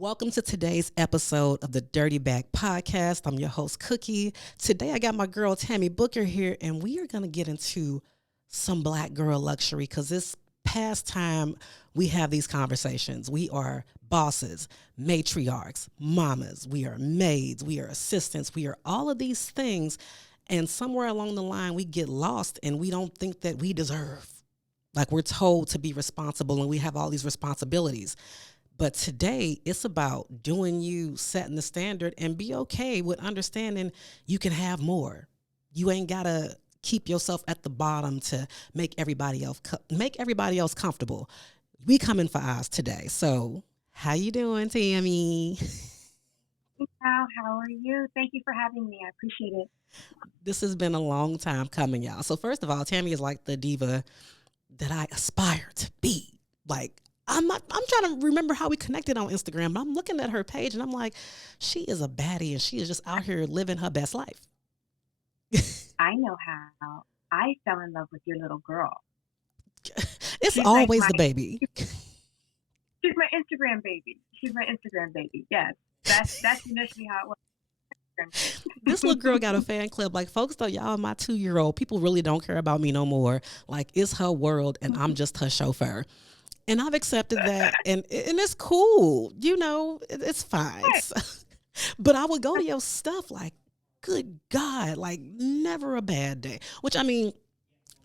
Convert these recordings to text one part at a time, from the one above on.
Welcome to today's episode of the Dirty Bag Podcast. I'm your host, Cookie. Today I got my girl, Tami Booker, here, and we are going to get into some black girl luxury because this past time we have these conversations. We are bosses, matriarchs, mamas, we are maids, we are assistants, we are all of these things. And somewhere along the line, we get lost and we don't think that we deserve. Like we're told to be responsible and we have all these responsibilities. But today it's about doing you, setting the standard, and be okay with understanding you can have more. You ain't gotta keep yourself at the bottom to make everybody else comfortable. We coming for ours today. So how you doing, Tammy? How are you? Thank you for having me. I appreciate it. This has been a long time coming, y'all. So first of all, Tammy is like the diva that I aspire to be. Like I'm trying to remember how we connected on Instagram, but I'm looking at her page and I'm like, she is a baddie and she is just out here living her best life. I know how I fell in love with your little girl. It's She's like always my the baby. she's my Instagram baby. She's my Instagram baby. Yes. That's initially how it This little girl was. got a fan club. Like, folks, though, y'all, my 2 year old, people really don't care about me no more. Like, it's her world and I'm just her chauffeur. And I've accepted that, and it's cool. It's fine. Right. So, but I would go to your stuff like, good God, like never a bad day. Which I mean,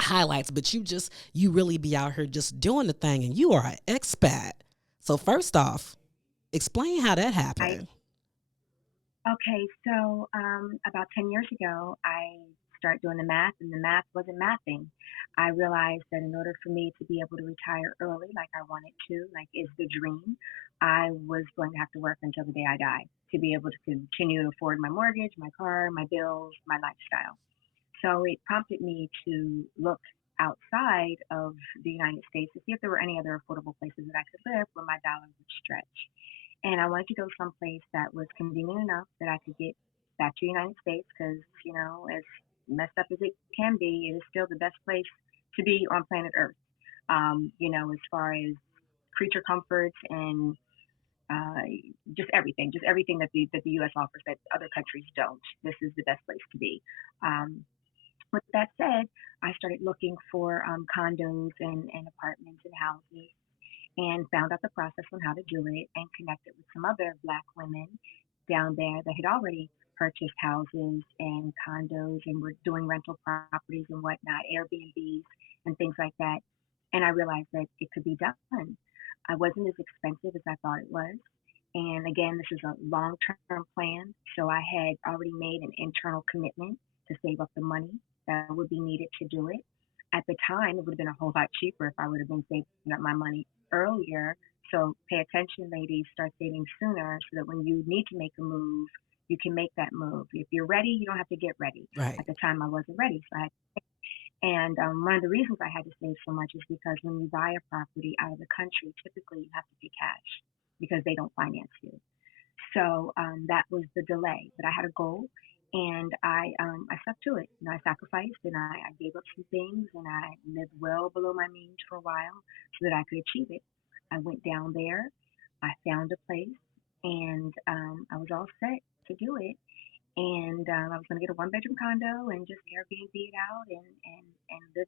highlights, but you really be out here just doing the thing, and you are an expat. So first off, explain how that I happened. Okay, so about 10 years ago, I started doing the math, and the math wasn't mathing. I realized that in order for me to be able to retire early, like I wanted to, like is the dream, I was going to have to work until the day I die to be able to continue to afford my mortgage, my car, my bills, my lifestyle. So it prompted me to look outside of the United States to see if there were any other affordable places that I could live where my dollar would stretch. And I wanted to go someplace that was convenient enough that I could get back to the United States because, as messed up as it can be, it is still the best place to be on planet Earth. As far as creature comforts and uh, just everything that the U.S. offers that other countries don't. This is the best place to be. Um, with that said, I started looking for condos and apartments and houses and found out the process on how to do it and connected with some other black women down there that had already purchased houses and condos and were doing rental properties and whatnot, Airbnbs and things like that. And I realized that it could be done. I wasn't as expensive as I thought it was. And again, this is a long term plan. So I had already made an internal commitment to save up the money that would be needed to do it. At the time, it would have been a whole lot cheaper if I would have been saving up my money earlier. So pay attention, ladies, start saving sooner so that when you need to make a move, you can make that move. If you're ready, you don't have to get ready. Right. At the time, I wasn't ready. And one of the reasons I had to save so much is because when you buy a property out of the country, typically you have to pay cash because they don't finance you. So that was the delay. But I had a goal, and I stuck to it. I sacrificed, and I gave up some things, and I lived well below my means for a while so that I could achieve it. I went down there, I found a place, and I was all set to do it. And I was going to get a one-bedroom condo and just Airbnb it out and live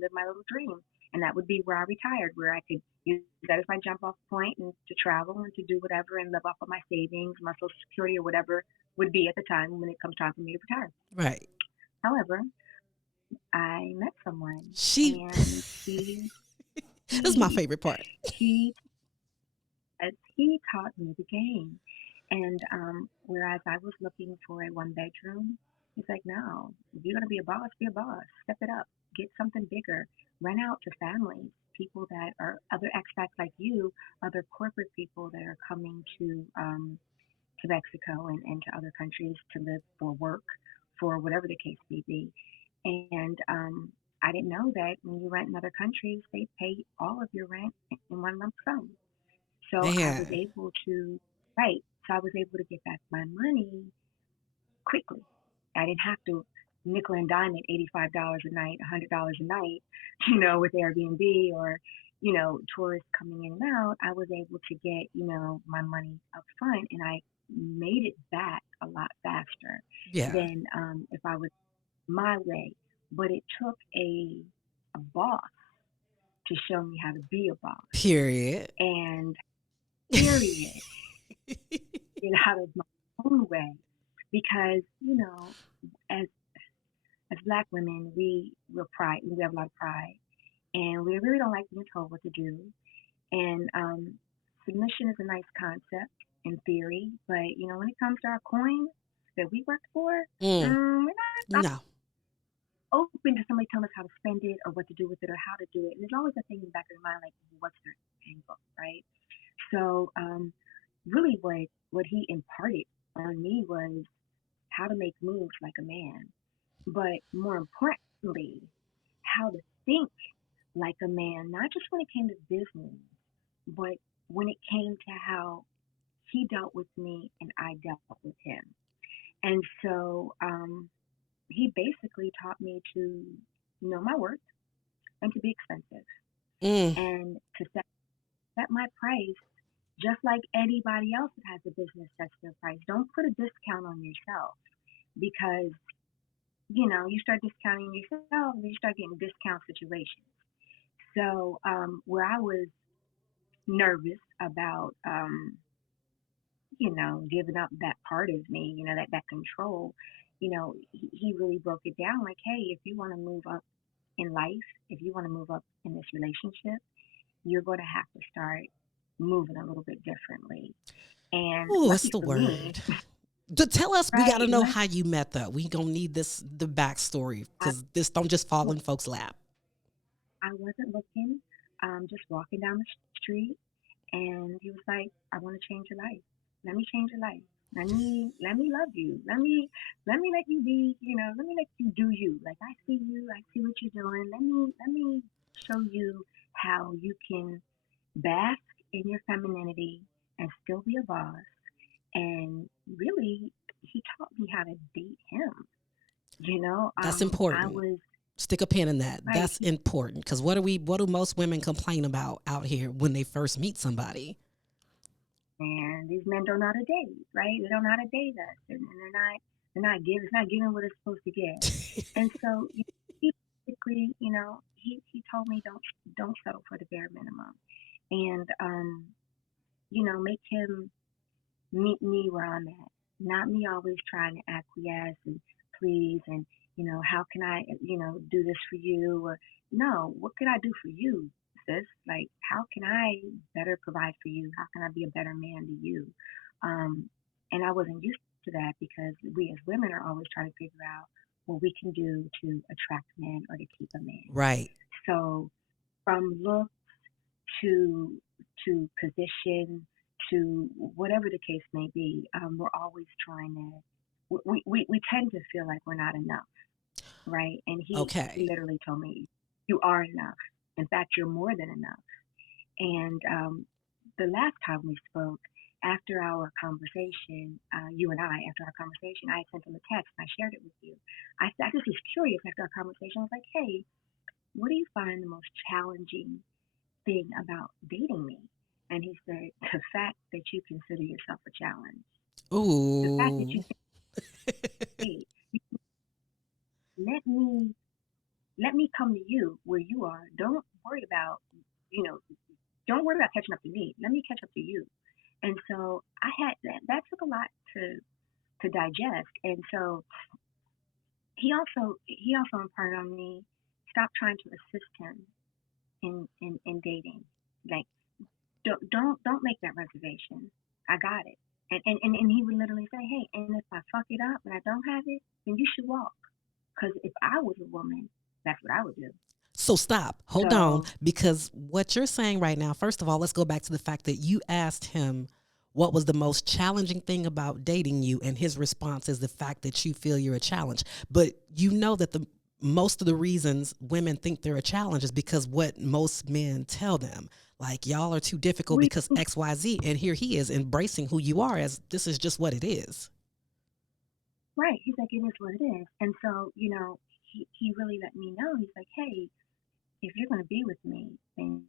live my little dream. And that would be where I retired, where I could use that as my jump off point and to travel and to do whatever and live off of my savings, my social security or whatever would be at the time when it comes time for me to retire. Right. However, I met someone She and This is my he favorite part. he he taught me the game. And whereas I was looking for a one bedroom, he's like, no, if you're gonna be a boss. Step it up, get something bigger, rent out to families, people that are other expats like you, other corporate people that are coming to Mexico and to other countries to live for work, for whatever the case may be. And I didn't know that when you rent in other countries, they pay all of your rent in one lump sum. So I was Man. able to, right, so I was able to get back my money quickly. I didn't have to nickel and dime it $85 a night, $100 a night, with Airbnb or, tourists coming in and out, I was able to get, my money up front, and I made it back a lot faster Yeah. than if I was my way. But it took a boss to show me how to be a boss, Period. and period, get out of my own way, because as Black women, we have a lot of pride, and we really don't like being told what to do. And submission is a nice concept in theory, but when it comes to our coins that we work for, Mm, we're not no. open to somebody telling us how to spend it or what to do with it or how to do it. And there's always a thing in the back of their mind, like, what's their angle, right? So, really, what he imparted on me was how to make moves like a man, but more importantly, how to think like a man, not just when it came to business, but when it came to how he dealt with me and I dealt with him. And so he basically taught me to know my worth and to be expensive Mm, and to set my price just like anybody else that has a business sets their price. Don't put a discount on yourself, because you start discounting yourself and you start getting discount situations. So where I was nervous about giving up that part of me, that control, he really broke it down like, hey, if you want to move up in life, if you want to move up in this relationship, you're going to have to start moving a little bit differently. And oh, what's lucky the for me, word? To tell us, we got right, to know how you met though. We gonna need the backstory I, because this don't just fall in folks' lap. I wasn't looking, just walking down the street, and he was like, "I want to change your life. Let me change your life. Let me love you. Let me let you be. Let me let you do you. Like, I see you. I see what you're doing. Let me show you how you can bask in your femininity and still be a boss." And really, he taught me how to date him. That's I important. was Stick a pin in that. right. That's important because what do most women complain about out here when they first meet somebody? And these men don't know how to date, right? They don't know how to date us, and they're not giving. It's not giving what it's supposed to give. And so he basically, he told me don't settle for the bare minimum, and make him meet me where I'm at, not me always trying to acquiesce and please and how can I do this for you, or no, what can I do for you, sis? Like, how can I better provide for you? How can I be a better man to you? And I wasn't used to that, because we as women are always trying to figure out what we can do to attract men or to keep a man. Right. So from look to position to whatever the case may be, we're always trying to. We tend to feel like we're not enough, right? And he Okay. literally told me, "You are enough. In fact, you're more than enough." And the last time we spoke, after our conversation, you and I, after our conversation, I sent him a text and I shared it with you. I just was curious after our conversation. I was like, "Hey, what do you find the most challenging thing about dating me?" And he said, "The fact that you consider yourself a challenge. The fact that you Ooh. say, hey, let me let me come to you where you are. Don't worry about, you know, don't worry about catching up to me. Let me catch up to you." And so I had that took a lot to digest. And so he also imparted on me, stop trying to assist him in dating. Like, don't make that reservation. I got it. And he would literally say, hey, and if I fuck it up and I don't have it, then you should walk. Because if I was a woman, that's what I would do. So stop. Hold on. So Because what you're saying right now, first of all, let's go back to the fact that you asked him what was the most challenging thing about dating you, and his response is the fact that you feel you're a challenge. But you know that the most of the reasons women think they're a challenge is because what most men tell them. Like, y'all are too difficult we because XYZ. And here he is embracing who you are as this is just what it is. right. He's like, it is what it is. And so, he really let me know. He's like, hey, if you're gonna be with me, then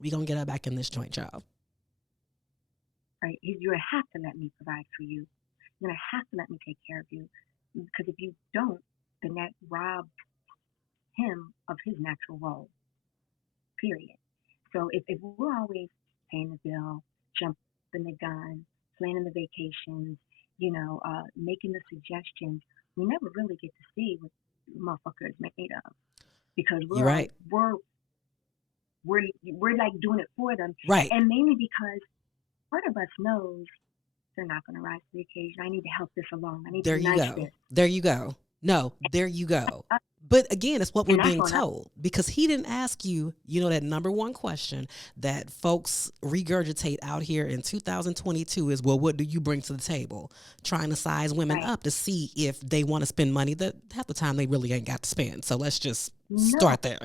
We gonna get her back in this joint, y'all. Right? You're gonna have to let me provide for you. You're gonna have to let me take care of you, because if you don't, then that robs him of his natural role. Period. So if we're always paying the bill, jumping the gun, planning the vacations, making the suggestions, we never really get to see what the motherfucker is made of, because You're right. we're like doing it for them, Right. and mainly because part of us knows they're not going to rise to the occasion. I need to help this along. I need There to you nudge go. this. There you go. No, there you go. But again, it's what we're And that's being on us. told, because he didn't ask you, that number one question that folks regurgitate out here in 2022 is, well, what do you bring to the table? Trying to size women Right. up to see if they want to spend money that half the time they really ain't got to spend. So let's just No. start there.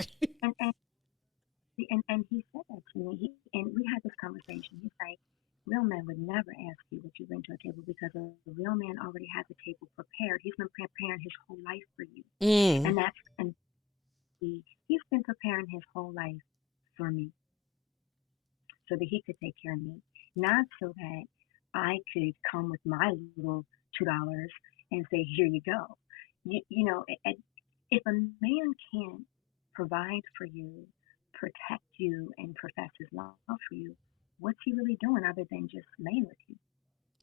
And he said that to me. And we had this conversation. He's like, real men would never ask you what you bring to a table, because a real man already has the table prepared. He's been preparing his whole life for you. And he's been preparing his whole life for me, so that he could take care of me, not so that I could come with my little $2 and say, here you go. If a man can't provide for you, protect you, and profess his love for you, what's he really doing other than just laying with you?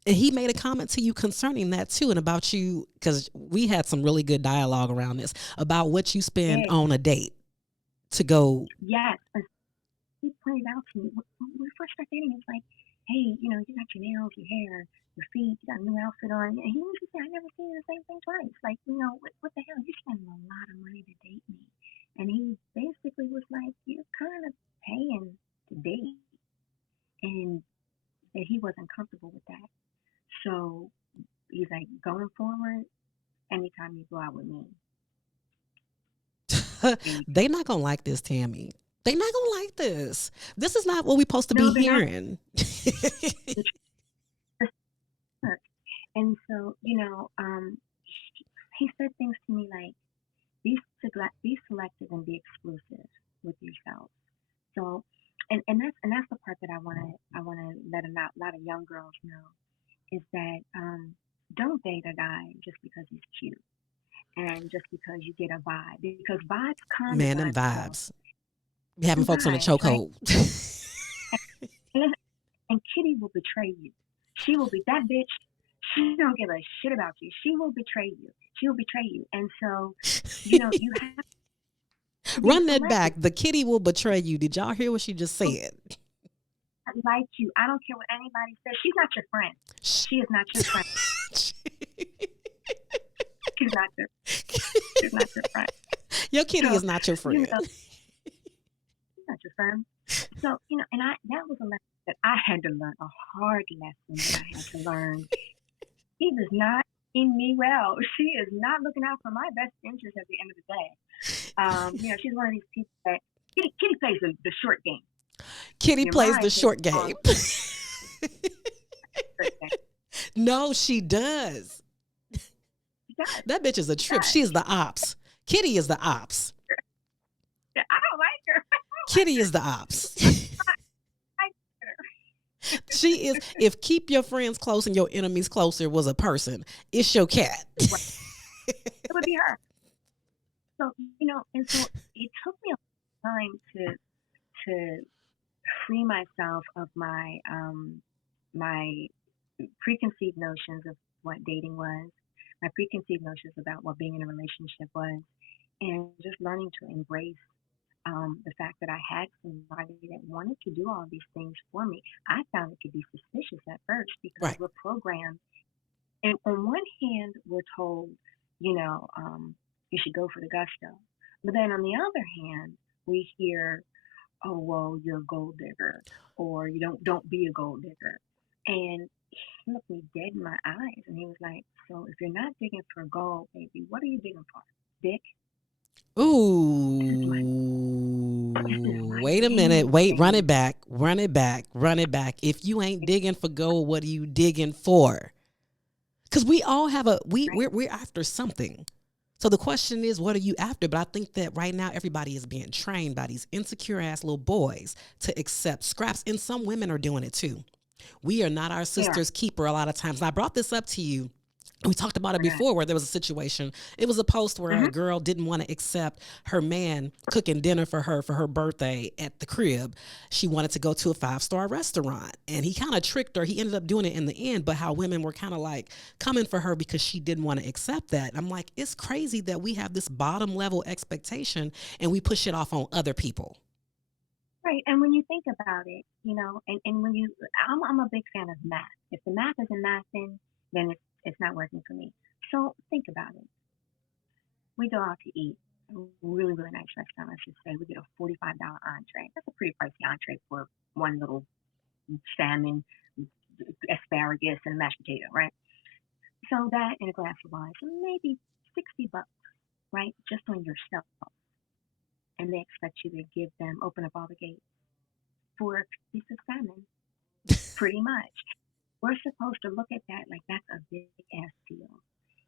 And he made a comment to you concerning that too, and about you, because we had some really good dialogue around this, about what you spend on a date to go. Yes. He pointed out to me when we first started dating. It's like, hey, you got your nails, your hair, your feet, you got a new outfit on. And he was just saying, I never seen the same thing twice. Like, what the hell? You're spending a lot of money to date me. And he basically was like, you're kind of paying to date. And that he wasn't comfortable with that. So he's like, going forward, anytime you go out with me. They not going to like this, Tammy. They not going to like this. This is not what we're supposed to be hearing. And so, he said things to me like, be selective and be exclusive with yourself. So, and that's the part that I want to let a lot of young girls know, is that don't date a guy just because he's cute and just because you get a vibe, because vibes come. Man, them vibes. We having folks on a chokehold. Right? And Kitty will betray you. She will be that bitch. She don't give a shit about you. She will betray you. She will betray you. And so, you have to run that back. The kitty will betray you. Did y'all hear what she just said? I like you. I don't care what anybody says. She's not your friend. She is not your friend. She's not your friend. Your kitty is not your friend. She's not your friend. So, and that was a lesson that I had to learn, a hard lesson that I had to learn. He does not mean me well. She is not looking out for my best interest at the end of the day. She's one of these people that Kitty plays the short game. Kitty plays the short game. No, she does. That bitch is a trip. She is the ops. Kitty is the ops. I don't like her. Kitty is the ops. She is. If keep your friends close and your enemies closer was a person, it's your cat. It would be her. So, and so it took me a time to free myself of my my preconceived notions of what dating was, my preconceived notions about what being in a relationship was, and just learning to embrace the fact that I had somebody that wanted to do all these things for me. I found it to be suspicious at first, because we're programmed. And on one hand, we're told, you should go for the gusto. But then on the other hand, we hear, oh, well, you're a gold digger, or you don't be a gold digger. And he looked me dead in my eyes, and he was like, so if you're not digging for gold, baby, what are you digging for? Dick? Ooh. Wait a minute. Wait, run it back. If you ain't digging for gold, what are you digging for? Because we all have we're after something. So the question is, what are you after? But I think that right now everybody is being trained by these insecure ass little boys to accept scraps, and some women are doing it too. We are not our They are. sister's keeper a lot of times. And I brought this up to you. We talked about it We're not. before where there was a situation. It was a post where a Mm-hmm. girl didn't want to accept her man cooking dinner for her birthday at the crib. She wanted to go to a 5-star restaurant. And he kind of tricked her. He ended up doing it in the end, but how women were kind of like coming for her because she didn't want to accept that. And I'm like, it's crazy that we have this bottom level expectation and we push it off on other people. Right. And when you think about it, and when I'm a big fan of math. If the math isn't mathing, then it's not working for me. So think about it. We go out to eat a really, really nice restaurant. Let's just say we get a $45 entree. That's a pretty pricey entree for one little salmon, asparagus, and mashed potato, right? So that and a glass of wine. So maybe $60, right? Just on yourself. And they expect you to give them, open up all the gates for a piece of salmon, pretty much. We're supposed to look at that like that's a big ass deal.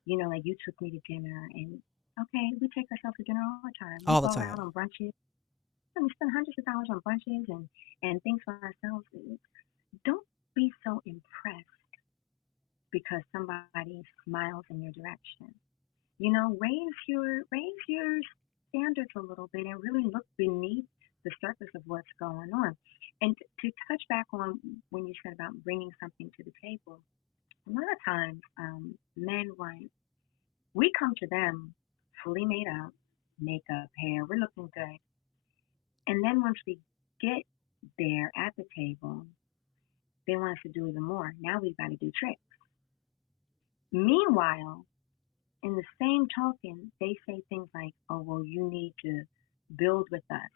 Like you took me to dinner and okay, we take ourselves to dinner all the time. We All the go out time. on brunches and we spend hundreds of dollars on brunches and things for ourselves. Don't be so impressed because somebody smiles in your direction. Raise your standards a little bit and really look beneath the surface of what's going on. And to touch back on when you said about bringing something to the table, a lot of times men want we come to them fully made up, makeup, hair, we're looking good, and then once we get there at the table, they want us to do even more. Now we've got to do tricks. Meanwhile, in the same token, they say things like, "Oh, well, you need to build with us,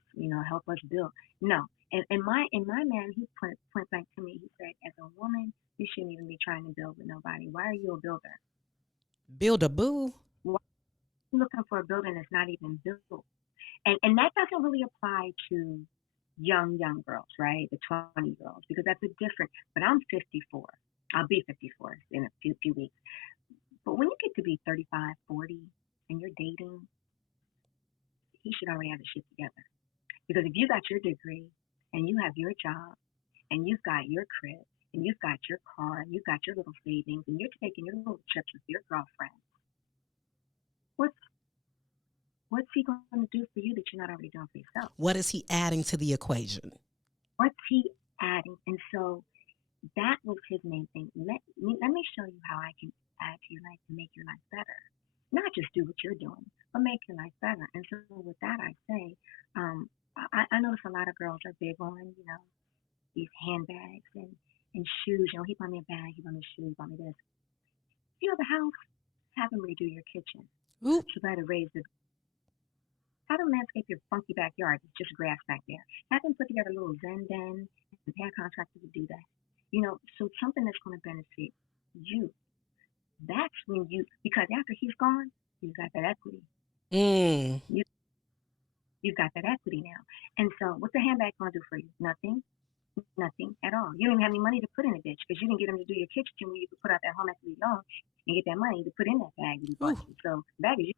help us build." No, and my man, he point blank to me. He said, "As a woman, you shouldn't even be trying to build with nobody. Why are you a builder? Build a boo. Why are you looking for a building that's not even built?" And that doesn't really apply to young girls, right? The 20-year-olds, because that's a different. But I'm 54. I'll be 54 in a few weeks. But when you get to be 35, 40, and you're dating, he should already have the shit together. Because if you got your degree and you have your job and you've got your crib and you've got your car and you've got your little savings and you're taking your little trips with your girlfriend, what's what's he going to do for you that you're not already doing for yourself? What is he adding to the equation? What's he adding? And so that was his main thing. Let me show you how I can add to your life and make your life better. Not just do what you're doing, but make your life better. And so with that, I say, I notice a lot of girls are big on, these handbags and shoes. He bought me a bag, he bought me shoes, bought me this. If you have a house, have him redo your kitchen. Ooh. You better have him landscape your funky backyard. It's just grass back there. Have him put together a little Zen den and pay a contractor to do that. So something that's going to benefit you. That's when because after he's gone, you've got that equity. Mm. You, you've got that equity now. And so what's the handbag going to do for you? Nothing. Nothing at all. You don't even have any money to put in a bitch because you didn't get him to do your kitchen where you could put out that home equity loan and get that money to put in that bag that he bought Ooh. you. So bag is you.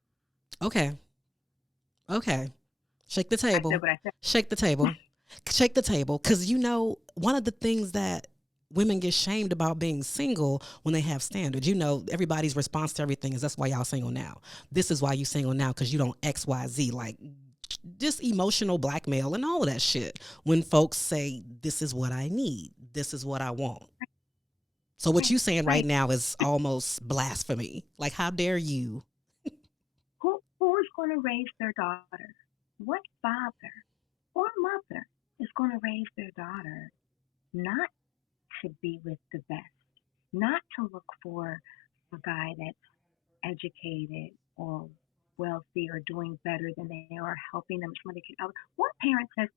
Okay. Okay. Shake the I table. said what I said. Shake the table. Shake the table. Because one of the things that women get shamed about being single when they have standards. Everybody's response to everything is that's why y'all single now. This is why you single now because you don't XYZ. Like just emotional blackmail and all of that shit. When folks say, this is what I need. This is what I want. So what Right, you saying right right. now is almost blasphemy. Like, how dare you? Who's going to raise their daughter? What father or mother is going to raise their daughter not to be with the best, not to look for a guy that's educated or wealthy or doing better than they are, helping them so they can out. What parent says,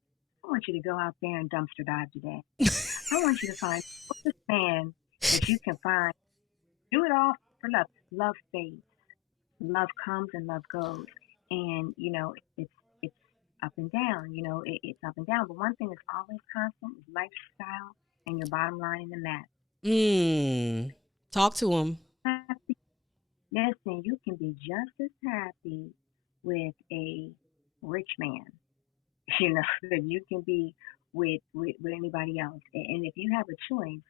I want you to go out there and dumpster dive today. I want you to find the man that you can find. Do it all for love. Love fades. Love comes and love goes. And, it's up and down. It's up and down. But one thing that's always constant is lifestyle and your bottom line in the math. Talk to him. Listen, you can be just as happy with a rich man, than you can be with anybody else. And if you have a choice,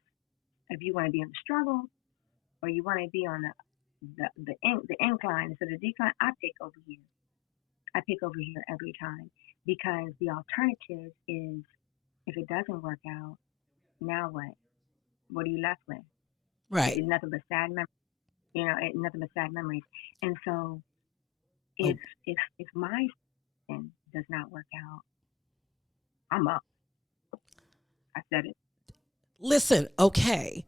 if you want to be on the struggle or you want to be on the incline instead of the decline, I pick over here. I pick over here every time because the alternative is if it doesn't work out, now what? What are you left with? Right. It's nothing but sad memories. Nothing but sad memories. And so if Oh, if my sin does not work out, I'm up. I said it. listen, okay.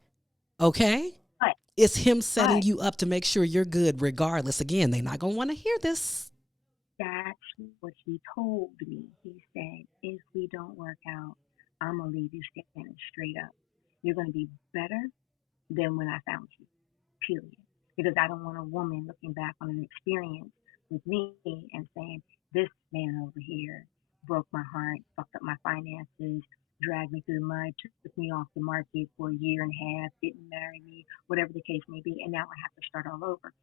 Okay. But It's him setting but you up to make sure you're good regardless. Again, they're not going to want to hear this. that's what he told me. He said, if we don't work out, I'm gonna leave you standing straight up. You're gonna be better than when I found you. Period. Because I don't want a woman looking back on an experience with me and saying, this man over here broke my heart, fucked up my finances, dragged me through the mud, took me off the market for a year and a half, didn't marry me, whatever the case may be, and now I have to start all over.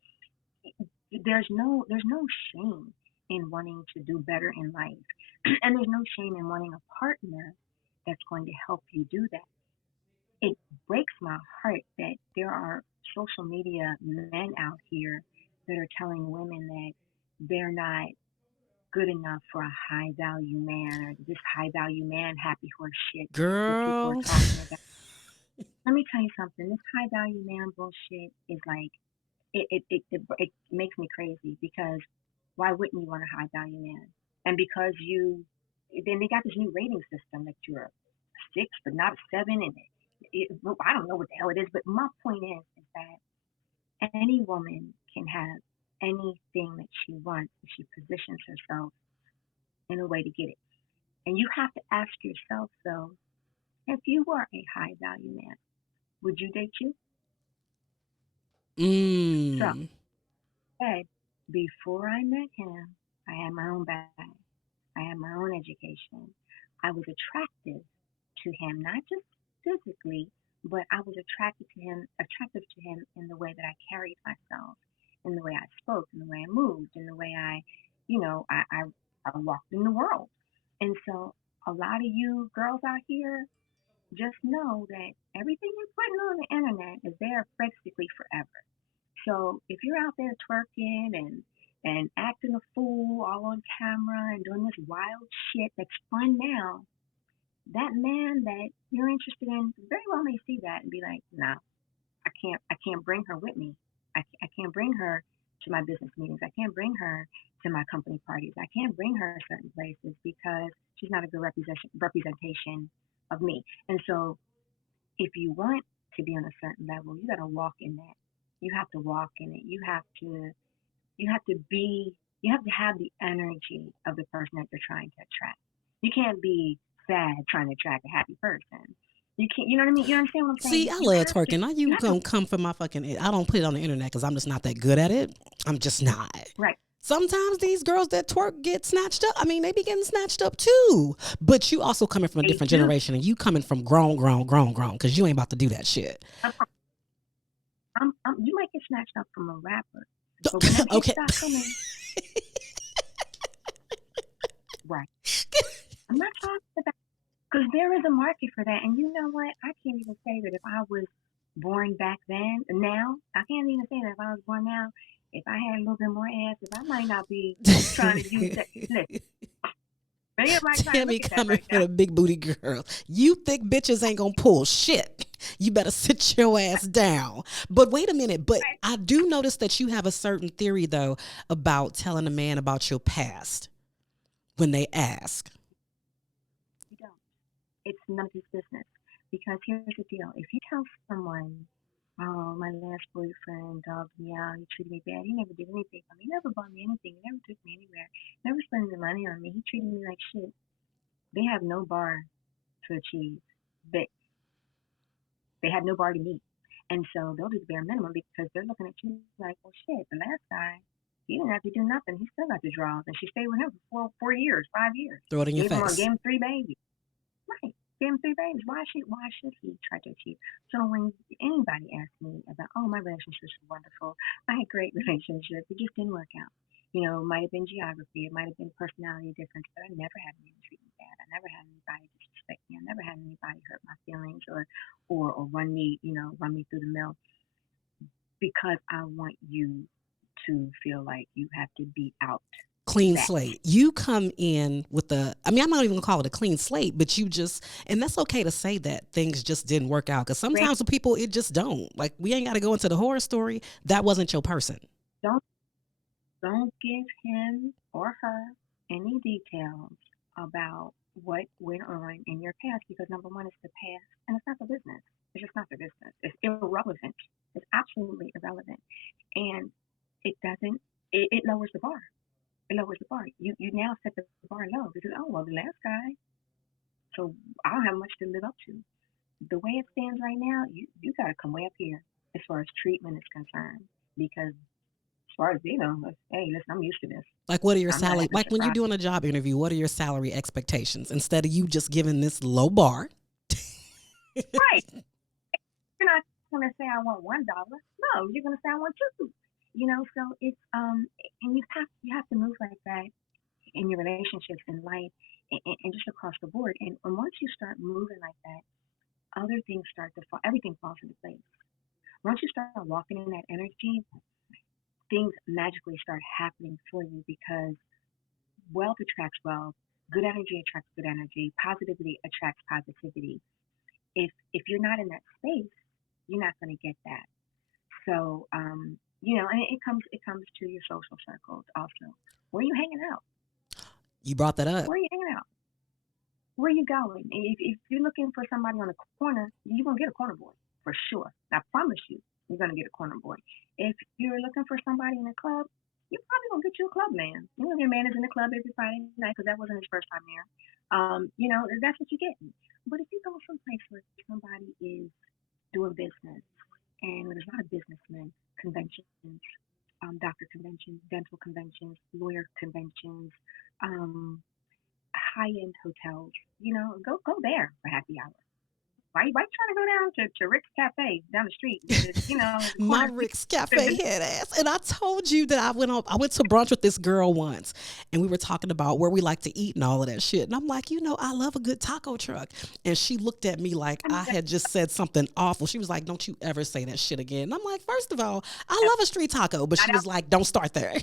There's no shame in wanting to do better in life. And there's no shame in wanting a partner that's going to help you do that. It breaks my heart that there are social media men out here that are telling women that they're not good enough for a high value man or this high value man happy horse shit that people are Girl. talking about. Let me tell you something. This high value man bullshit is like it makes me crazy because why wouldn't you want a high value man? And because then they got this new rating system that you're a six but not a seven, and well, I don't know what the hell it is. But my point is that any woman can have anything that she wants if she positions herself in a way to get it. And you have to ask yourself though, if you were a high value man, would you date you? So Mm. said, before I met him, I had my own bag. I had my own education. I was attractive to him, not just physically, but I was attractive to him in the way that I carried myself, in the way I spoke, in the way I moved, in the way I walked in the world. And so a lot of you girls out here just know that everything you're putting on the internet is there basically forever. So if you're out there twerking and acting a fool all on camera and doing this wild shit that's fun now, that man that you're interested in very well may see that and be like, nah, I can't bring her with me. I can't bring her to my business meetings. I can't bring her to my company parties. I can't bring her certain places because she's not a good representation of me. And so if you want to be on a certain level, you got to walk in that. You have to walk in it. You have to have the energy of the person that you're trying to attract. You can't be sad trying to attract a happy person. You can't. You know what I mean? You understand what I'm saying? See, You, I you love have to. twerking. Now You you have to. gonna come for my fucking. I don't put it on the internet because I'm just not that good at it. I'm just not. Right. Sometimes these girls that twerk get snatched up. I mean, they be getting snatched up too. But you also coming from a They different do. generation, and you coming from grown, because you ain't about to do that shit. I'm, you might get snatched up from a rapper, but when that hit Okay. start coming, right? I'm not talking about because there is a market for that, and you know what? I can't even say that if I was born back then, now I can't even say that if I was born now, if I had a little bit more ass, if I might not be trying to use that. Listen, everybody trying to look Tammy at that coming right for now. the big booty girl. You think bitches ain't gonna pull shit. You better sit your ass down. But wait a minute. But Right? I do notice that you have a certain theory though about telling a man about your past when they ask. You don't. It's none of his business. Because here's the deal: if you tell someone, "Oh, my last boyfriend dogged me out. He treated me bad. He never did anything for me. He never bought me anything. He never took me anywhere. Never spent any money on me. He treated me like shit." They have no bar to achieve. They they have no bar to meet, and so they'll do the bare minimum because they're looking at you like, "Well, shit. The last guy, he didn't have to do nothing. He still got the draws, and she stayed with him for 4 years, 5 years. Throw it in your Gave face. him 3 babies." Right. Gave him 3 babies. Why should he try to achieve? So when anybody asks me about, oh, my relationships are wonderful, I had great relationships, it just didn't work out. You know, it might have been geography, it might have been personality difference, but I never had anyone treat me bad. I never had anybody disrespect me. I never had anybody hurt my feelings or run me, run me through the mill because I want you to feel like you have to be out Clean that. slate. You come in with I'm not even gonna call it a clean slate, but you just, and that's okay to say that things just didn't work out. Because sometimes with people, it just don't. Like, we ain't got to go into the horror story. That wasn't your person. Don't give him or her any details about what went on in your past because number one, it's the past and it's not the business. It's just not the business. It's irrelevant. It's absolutely irrelevant. And it doesn't, it lowers the bar. It lowers the bar. You now set the bar low because, oh, well, the last guy, so I don't have much to live up to. The way it stands right now, you got to come way up here as far as treatment is concerned because as far as hey, listen, I'm used to this. Like, what are your salary? Like, when you're doing a job interview, what are your salary expectations instead of you just giving this low bar? Right. You're not going to say I want $1. No, you're going to say I want $2. So it's and you have to move like that in your relationships in life and just across the board. And once you start moving like that, other things start to fall. Everything falls into place. Once you start walking in that energy, things magically start happening for you because wealth attracts wealth, good energy attracts good energy, positivity attracts positivity. If you're not in that space, you're not going to get that. So, and it comes to your social circles also. Where are you hanging out? You brought that up. Where are you hanging out? Where are you going? If you're looking for somebody on the corner, you're going to get a corner boy for sure. I promise you, you're going to get a corner boy. If you're looking for somebody in a club, you're probably going to get you a club man. Your man is in the club every Friday night because that wasn't his first time there. That's what you're getting. But if you go someplace where somebody is doing business, and there's a lot of businessmen, conventions, doctor conventions, dental conventions, lawyer conventions, high-end hotels, go there for happy hour. Why you trying to go down to Rick's Cafe down the street? My Rick's Cafe head ass. And I told you that I went to brunch with this girl once, and we were talking about where we like to eat and all of that shit. And I'm like, I love a good taco truck. And she looked at me like I had just said something awful. She was like, don't you ever say that shit again. And I'm like, first of all, I love a street taco, but she was like, don't start there.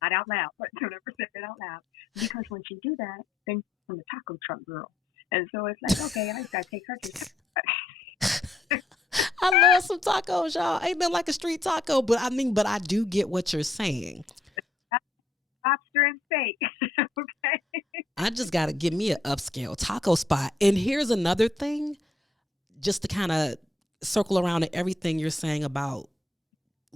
Not out loud. Don't ever say it out loud. Because when you do that, then I'm the taco truck girl. And so it's like, okay, I just got to take her to I love some tacos, y'all. Ain't nothing like a street taco, but I do get what you're saying. Lobster and steak. Okay. I just got to give me an upscale taco spot. And here's another thing, just to kind of circle around to everything you're saying about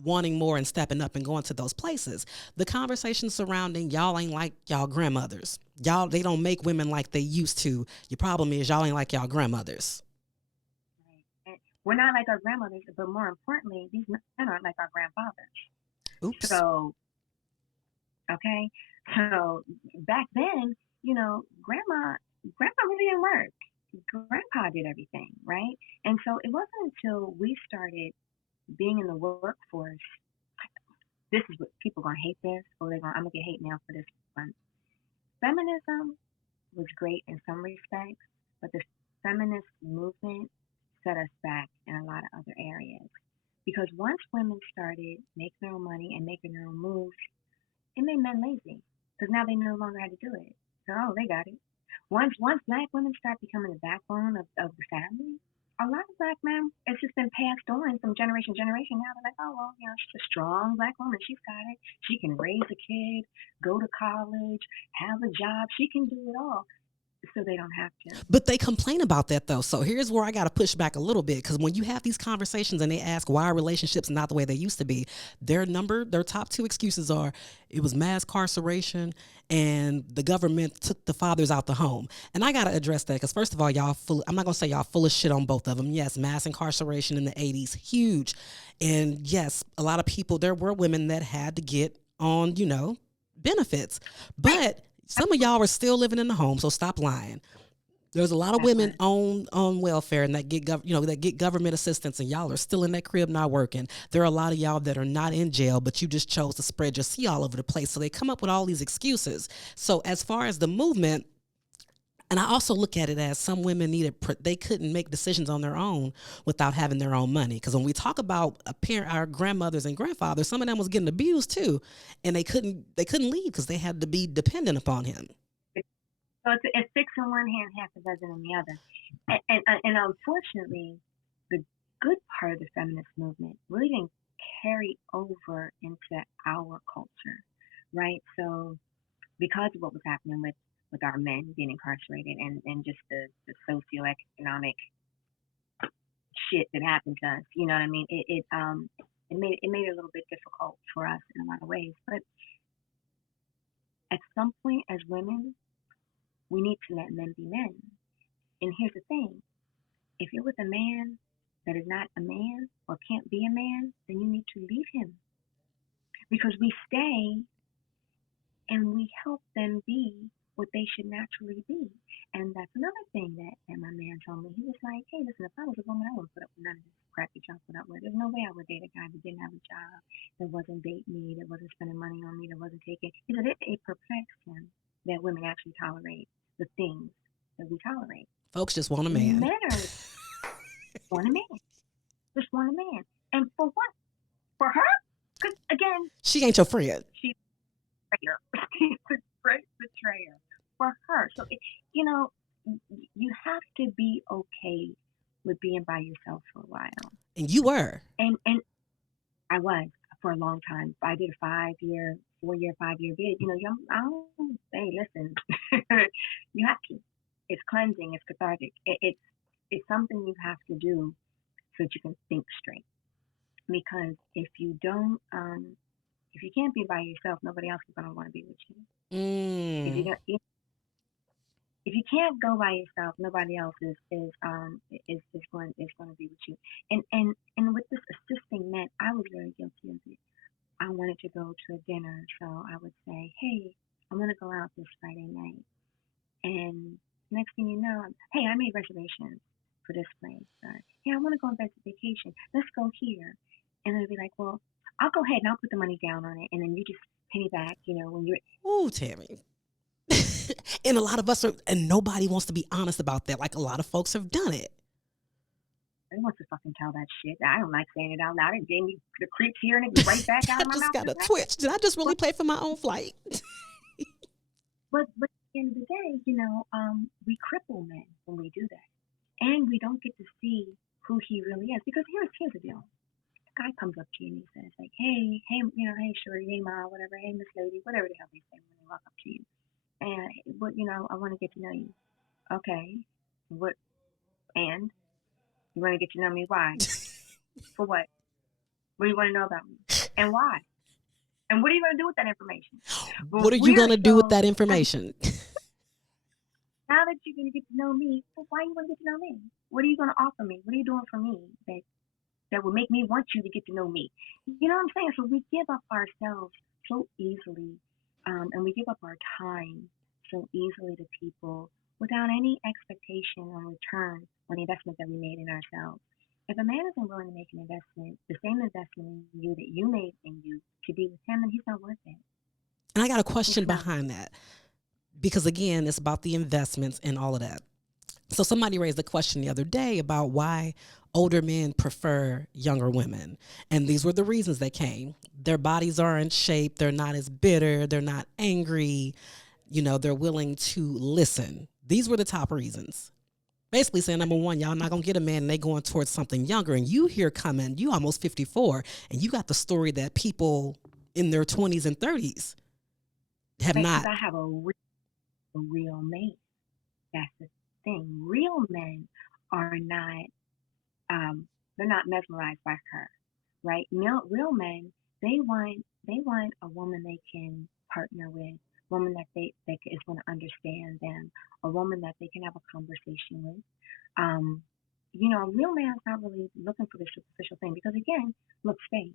wanting more and stepping up and going to those places. The conversation surrounding y'all ain't like y'all grandmothers. They don't make women like they used to. Your problem is y'all ain't like y'all grandmothers. Right. And we're not like our grandmothers, but more importantly, these men aren't like our grandfathers. Oops. So, okay. So back then, grandma really didn't work. Grandpa did everything, right? And so it wasn't until we started being in the workforce, this is what people are going to hate this, or I'm going to get hate now for this one. Feminism was great in some respects, but the feminist movement set us back in a lot of other areas. Because once women started making their own money and making their own moves, it made men lazy. Because now they no longer had to do it. So, they got it. Once black women start becoming the backbone of the family, a lot of black men, it's just been passed on from generation to generation. Now they're like, oh, well, she's a strong black woman. She's got it. She can raise a kid, go to college, have a job. She can do it all. So they don't have to. But they complain about that, though. So here's where I got to push back a little bit. Because when you have these conversations and they ask why are relationships not the way they used to be, their top two excuses are it was mass incarceration and the government took the fathers out the home. And I got to address that because, first of all, I'm not going to say y'all full of shit on both of them. Yes, mass incarceration in the 80s, huge. And yes, a lot of people, there were women that had to get on, benefits. But some of y'all are still living in the home, so stop lying. There's a lot of That women part. on welfare and that get that get government assistance, and y'all are still in that crib not working. There are a lot of y'all that are not in jail, but you just chose to spread your sea all over the place. So they come up with all these excuses. So as far as the movement, and I also look at it as some women they couldn't make decisions on their own without having their own money. Because when we talk about our grandmothers and grandfathers, some of them was getting abused too, and they couldn't leave because they had to be dependent upon him. So it's six in one hand, half a dozen in the other. And unfortunately, the good part of the feminist movement really didn't carry over into our culture, right? So because of what was happening with our men being incarcerated and just the socioeconomic shit that happened to us, you know what I mean? It made it a little bit difficult for us in a lot of ways. But at some point, as women, we need to let men be men. And here's the thing: if you're with a man that is not a man or can't be a man, then you need to leave him because we stay and we help them be what they should naturally be. And that's another thing that my man told me. He was like, hey, listen, if I was a woman, I wouldn't put up with none of this crap that y'all put up with. There's no way I would date a guy that didn't have a job, that wasn't dating me, that wasn't spending money on me, that wasn't taking. He said it perplexed him that women actually tolerate the things that we tolerate. Folks just want a man. Men are want a man, just want a man. And for what? For her? Because again, She ain't your friend. she's a betrayer. She's a great betrayer for her. So, you know, you have to be okay with being by yourself for a while. And you were. And I was for a long time. I did a 5 year, 4 year, 5 year bid. You know, hey, listen, you have to. It's cleansing. It's cathartic. It's something you have to do so that you can think straight. Because if you can't be by yourself, nobody else is gonna want to be with you. If you Mm. don't, if you can't go by yourself, nobody else is going to be with you. And with this assisting men, I was very guilty of it. I wanted to go to a dinner, so I would say, hey, I'm gonna go out this Friday night, and next thing you know, hey, I made reservations for this place. Hey, I want to go on vacation. Let's go here. And they'll be like, well, I'll go ahead and I'll put the money down on it, and then you just pay me back. You know, when you're Ooh, Tammy. And a lot of us are, and nobody wants to be honest about that. Like a lot of folks have done it. They want to fucking tell that shit. I don't like saying it out loud. It gave me the creeps here and it was right back out I of my just mouth got a just like that. twitch. Did I just really But pay for my own flight? but at the end of the day, we cripple men when we do that, and we don't get to see who he really is. Because here's the deal: a guy comes up to you and he says like, hey, hey, shorty, hey, ma, whatever, hey, miss lady, whatever the hell they say when they walk up to you, and what I want to get to know you. Okay, what? And you want to get to know me? Why? For what? What do you want to know about me? And why? And what are you going to do with that information? What Well, are you we're going to do with so that information? now that you're going to get to know me, well, why you want to get to know me? What are you going to offer me? What are you doing for me that would make me want you to get to know me? You know what I'm saying? So we give up ourselves so easily, and we give up our time so easily to people without any expectation or return on the investment that we made in ourselves. If a man isn't willing to make an investment, the same investment in you that you made in you to be with him, then he's not worth it. And I got a He's question not. behind that because, again, it's about the investments and all of that. So somebody raised a question the other day about why older men prefer younger women. And these were the reasons they came. Their bodies are in shape. They're not as bitter. They're not angry. They're willing to listen. These were the top reasons. Basically saying, number one, y'all not going to get a man and they going towards something younger. And you here coming, you almost 54, and you got the story that people in their 20s and 30s have Right, because not. I have a real man. That's the thing. Real men are not they're not mesmerized by her, right? Real men, they want a woman they can partner with, a woman that is going to understand them, a woman that they can have a conversation with. Um, a real man's not really looking for the superficial thing because again, looks fade.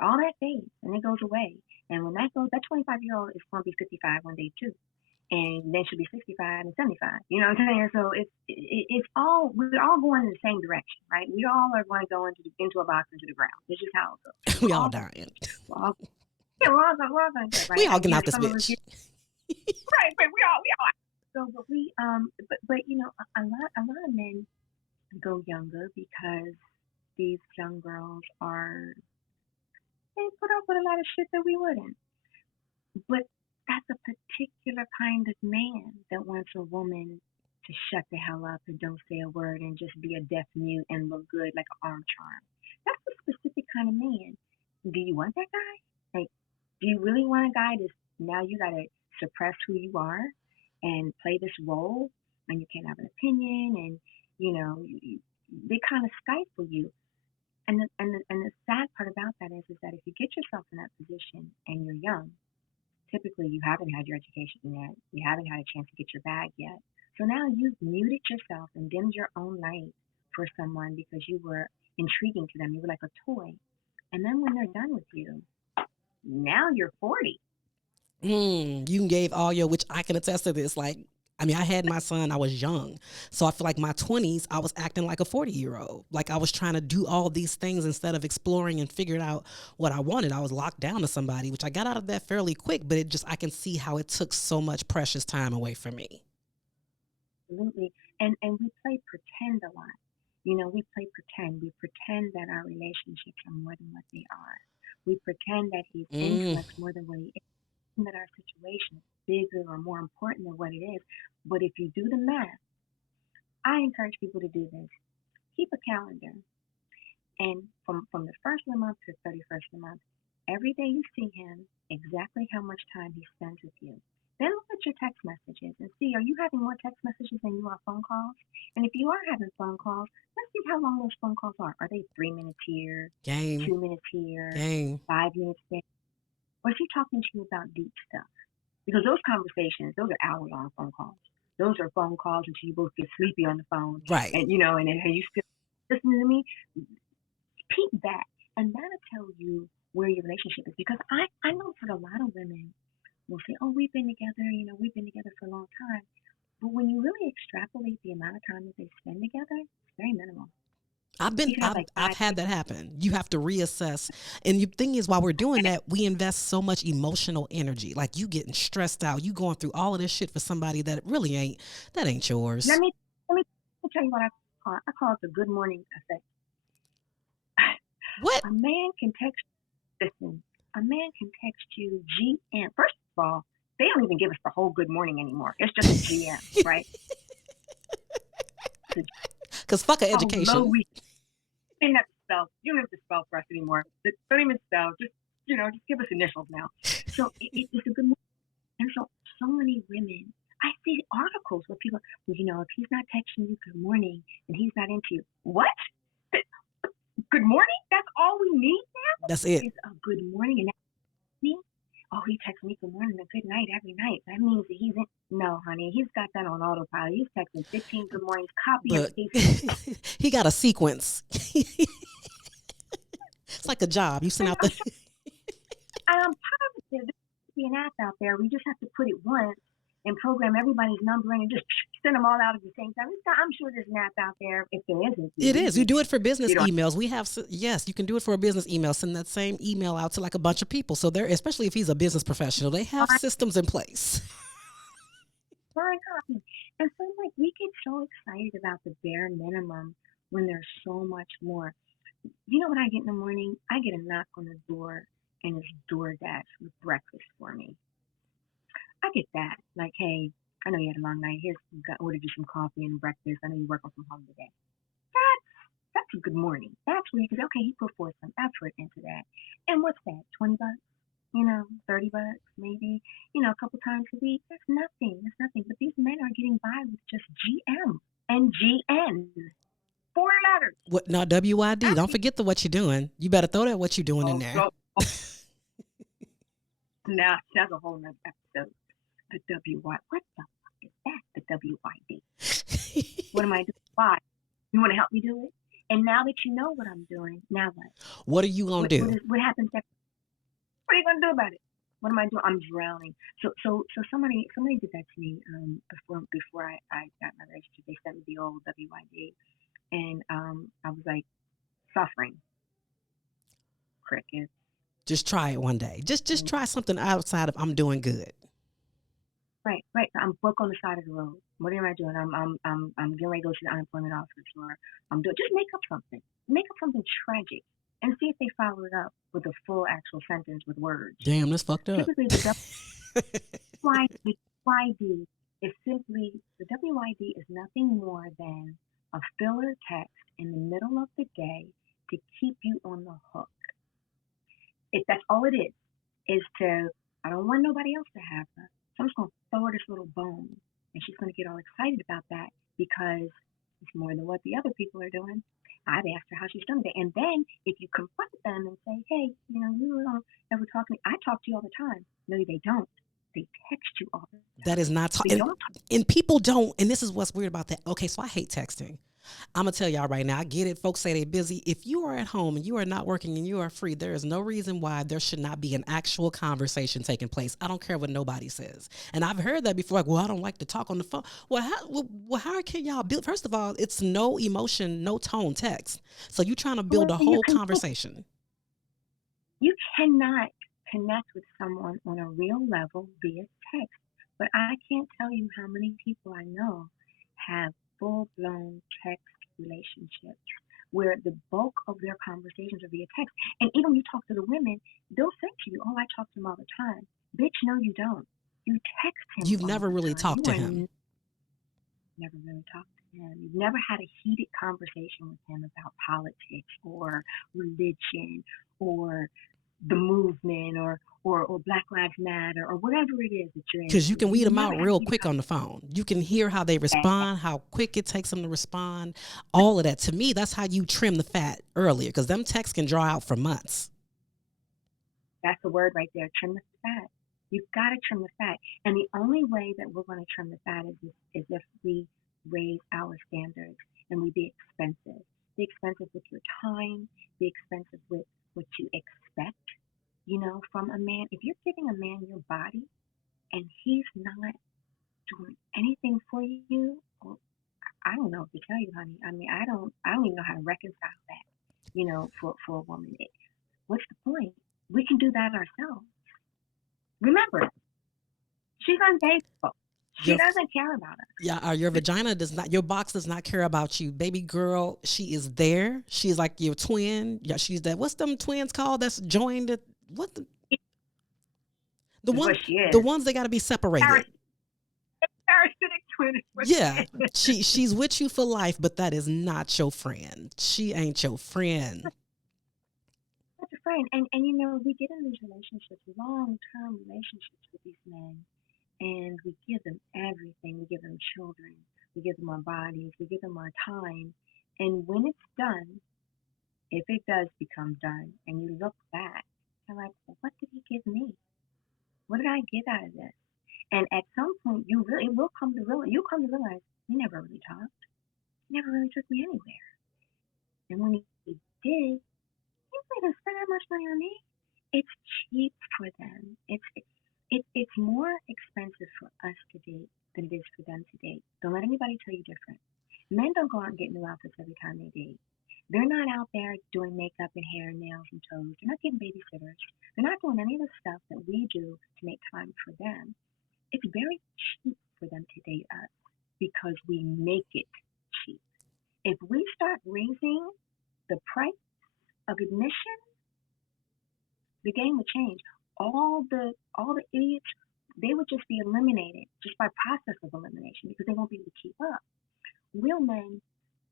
All that fades and it goes away. And when that goes, that 25-year-old is going to be 55 one day too. and then she'll be 65 and 75. You know what I'm saying? So it's all, we're all going in the same direction, right? We all are going to go into a box into the ground. This is how it goes. We all dying. We're all, yeah, we're all going to, right? We all Like, getting you out know, this some of us, bitch. right? But we all. So, but you know, a lot of men go younger because these young girls are, they put up with a lot of shit that we wouldn't. But that's a particular kind of man that wants a woman to shut the hell up and don't say a word and just be a deaf mute and look good like an arm charm. That's a specific kind of man. Do you want that guy? Like, do you really want a guy that's, now you gotta suppress who you are and play this role, and you can't have an opinion, and you know they kind of stifle you. And the sad part about that is that if you get yourself in that position and you're young, typically you haven't had your education yet, you haven't had a chance to get your bag yet. So now you've muted yourself and dimmed your own light for someone because you were intriguing to them. You were like a toy. And then when they're done with you, now you're 40. You gave all your, which I can attest to this. Like, I mean, I had my son, I was young. So I feel like my 20s, I was acting like a 40-year-old. Like I was trying to do all these things instead of exploring and figuring out what I wanted. I was locked down to somebody, which I got out of that fairly quick, but it just, I can see how it took so much precious time away from me. Absolutely. And we play pretend a lot. You know, we play pretend. We pretend that our relationships are more than what they are. We pretend that he's into us more than what he is, and that our situation is bigger or more important than what it is. But if you do the math, I encourage people to do this. Keep a calendar. And from the first of the month to the 31st of the month, every day you see him, exactly how much time he spends with you. Then look at your text messages and see, are you having more text messages than you are phone calls? And if you are having phone calls, let's see how long those phone calls are. Are they 3 minutes here, Game. 2 minutes here, Game. 5 minutes there? Or is he talking to you about deep stuff? Because those conversations, those are hour-long phone calls. Those are phone calls until you both get sleepy on the phone. Right. And, you know, and you still listening to me? Peep that. And that'll tell you where your relationship is. Because I know for a lot of women, will say, oh, we've been together, you know, we've been together for a long time. But when you really extrapolate the amount of time that they spend together, it's very minimal. I've had that happen. You have to reassess. And the thing is, while we're doing that, we invest so much emotional energy. Like you getting stressed out, you going through all of this shit for somebody that really ain't yours. Let me tell you what I call it. I call it the good morning effect. What? A man can text you GM. First of all, they don't even give us the whole good morning anymore. It's just a GM, right? Because fuck an education. You don't have to spell. You don't have to spell for us anymore. Don't even spell. Just give us initials now. So it's a good morning. And so many women, I see articles where people, well, you know, if he's not texting you good morning and he's not into you, what? Good morning? That's all we need now? That's it. It's a good morning and that's me? Oh, he texts me good morning and good night every night. That means that he's in. No, honey, he's got that on autopilot. He's texting 15 good mornings, copy and paste. He got a sequence. It's like a job. You send out the. I'm positive there's an app out there. We just have to put it once and program everybody's number in and just send them all out at the same time. I'm sure there's an app out there. If there isn't, it is. You do it for business emails. We have, yes, you can do it for a business email. Send that same email out to like a bunch of people. So they're, especially if he's a business professional, they have systems in place. My God. And so like we get so excited about the bare minimum when there's so much more. You know what I get in the morning? I get a knock on the door and it's DoorDash with breakfast for me. I get that. Like, hey, I know you had a long night. Here's, ordered you some coffee and breakfast. I know you're working from home today. That's a good morning. That's where you can say, okay, he put forth some effort into that. And what's that? $20? You know, $30 maybe, you know, a couple times a week. That's nothing. That's nothing. But these men are getting by with just GM and GN. 4 letters. What? No, WYD. Don't forget what you're doing. You better throw that what you're doing in there. Now, that's a whole nother episode. The WY. What the fuck is that? The WYD. What am I doing? Why? You want to help me do it? And now that you know what I'm doing, now what? What are you going to do? What happens next? What are you going to do about it? What am I doing? I'm drowning. So somebody did that to me before I got my relationship. They sent me the old WYD, and I was like suffering crickets. Just try it one day. Just try something outside of I'm doing good. Right, right. So I'm broke on the side of the road. What am I doing? I'm getting ready to go to the unemployment office, or I'm doing just make up something tragic, and see if they follow it up with a full actual sentence with words. Damn, that's fucked up. Typically, the WYD is simply the WYD is nothing more than a filler text in the middle of the day to keep you on the hook. If that's all it is to I don't want nobody else to have her. So I'm just gonna throw her this little bone, and she's gonna get all excited about that because it's more than what the other people are doing. I've asked her how she's doing today, and then if you confront them and say, "Hey, you don't ever talk to me. I talk to you all the time." No, they don't. They text you all the That is time. not They don't and people don't, and this is what's weird about that. Okay, so I hate texting. I'm gonna tell y'all right now, I get it. Folks say they're busy. If you are at home and you are not working and you are free, there is no reason why there should not be an actual conversation taking place. I don't care what nobody says. And I've heard that before, like, well, I don't like to talk on the phone. How can y'all build? First of all, it's no emotion, no tone text. So you're trying to build Well, a whole conversation. you cannot connect with someone on a real level via text. But I can't tell you how many people I know have full blown text relationships where the bulk of their conversations are via text. And even when you talk to the women, they'll say to you, "Oh, I talk to him all the time." Bitch, no, you don't. You text him You've all never the really time. talked You to are him. never really talked to him. You've never had a heated conversation with him about politics or religion or the movement or Black Lives Matter or whatever it is that you're Because into. you can weed You've them never out had a real heated quick on the phone. You can hear how they conversation. respond, how quick it takes them to respond, all of that. To me, that's how you trim the fat earlier, because them texts can draw out for months. That's the word right there. Trim the fat. You've got to trim the fat. And the only way that we're going to trim the fat is if we raise our standards and we be expensive. Be expensive with your time, be expensive with what you expect, from a man. If you're giving a man your body and he's not doing anything for you, well, I don't know what to tell you, honey. I mean, I don't even know how to reconcile that, for a woman. What's the point? We can do that ourselves. Remember, she's unfaithful. She Your doesn't care about us. your vagina does not, your box does not care about you, baby girl. She is there. She's like your twin. Yeah, she's that. What's them twins called? That's joined. What the Is one? what she The is. ones that got to be separated. Parasitic twin is what she Yeah, is. she's with you for life, but that is not your friend. She ain't your friend. That's a friend. And we get in these relationships, long term relationships with these men, and we give them everything. We give them children, we give them our bodies, we give them our time. And when it's done, if it does become done, and you look back, you're like, well, what did he give me? What did I get out of this? And at some point, it will come to realize, you never really talked. You never really took me anywhere. And when he did, he didn't spend that much money on me. It's cheap for them. It's more expensive for us to date than it is for them to date. Don't let anybody tell you different. Men don't go out and get new outfits every time they date. They're not out there doing makeup and hair and nails and toes. They're not getting babysitters. They're not doing any of the stuff that we do to make time for them. It's very cheap for them to date us because we make it cheap. If we start raising the price of admission, the game would change. All the idiots, they would just be eliminated just by process of elimination because they won't be able to keep up. Real men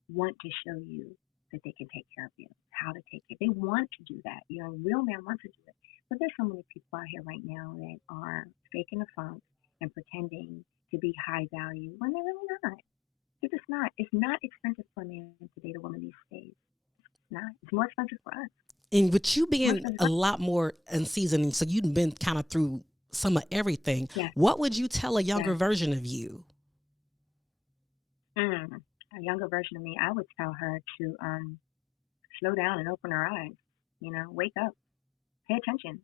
want to show you that they can take care of you, how to take care. They want to do that. Real men want to do it. But there's so many people out here right now that are faking the funk and pretending to be high value when they're really not. It's just not. It's not expensive for a man to date a woman these days. It's not. It's more expensive for us. And with you More being expensive a for us. lot more in seasoning, so you've been kind of through some of everything. Yes, What would you tell a younger yes. version of you? A younger version of me, I would tell her to slow down and open her eyes. Wake up, pay attention,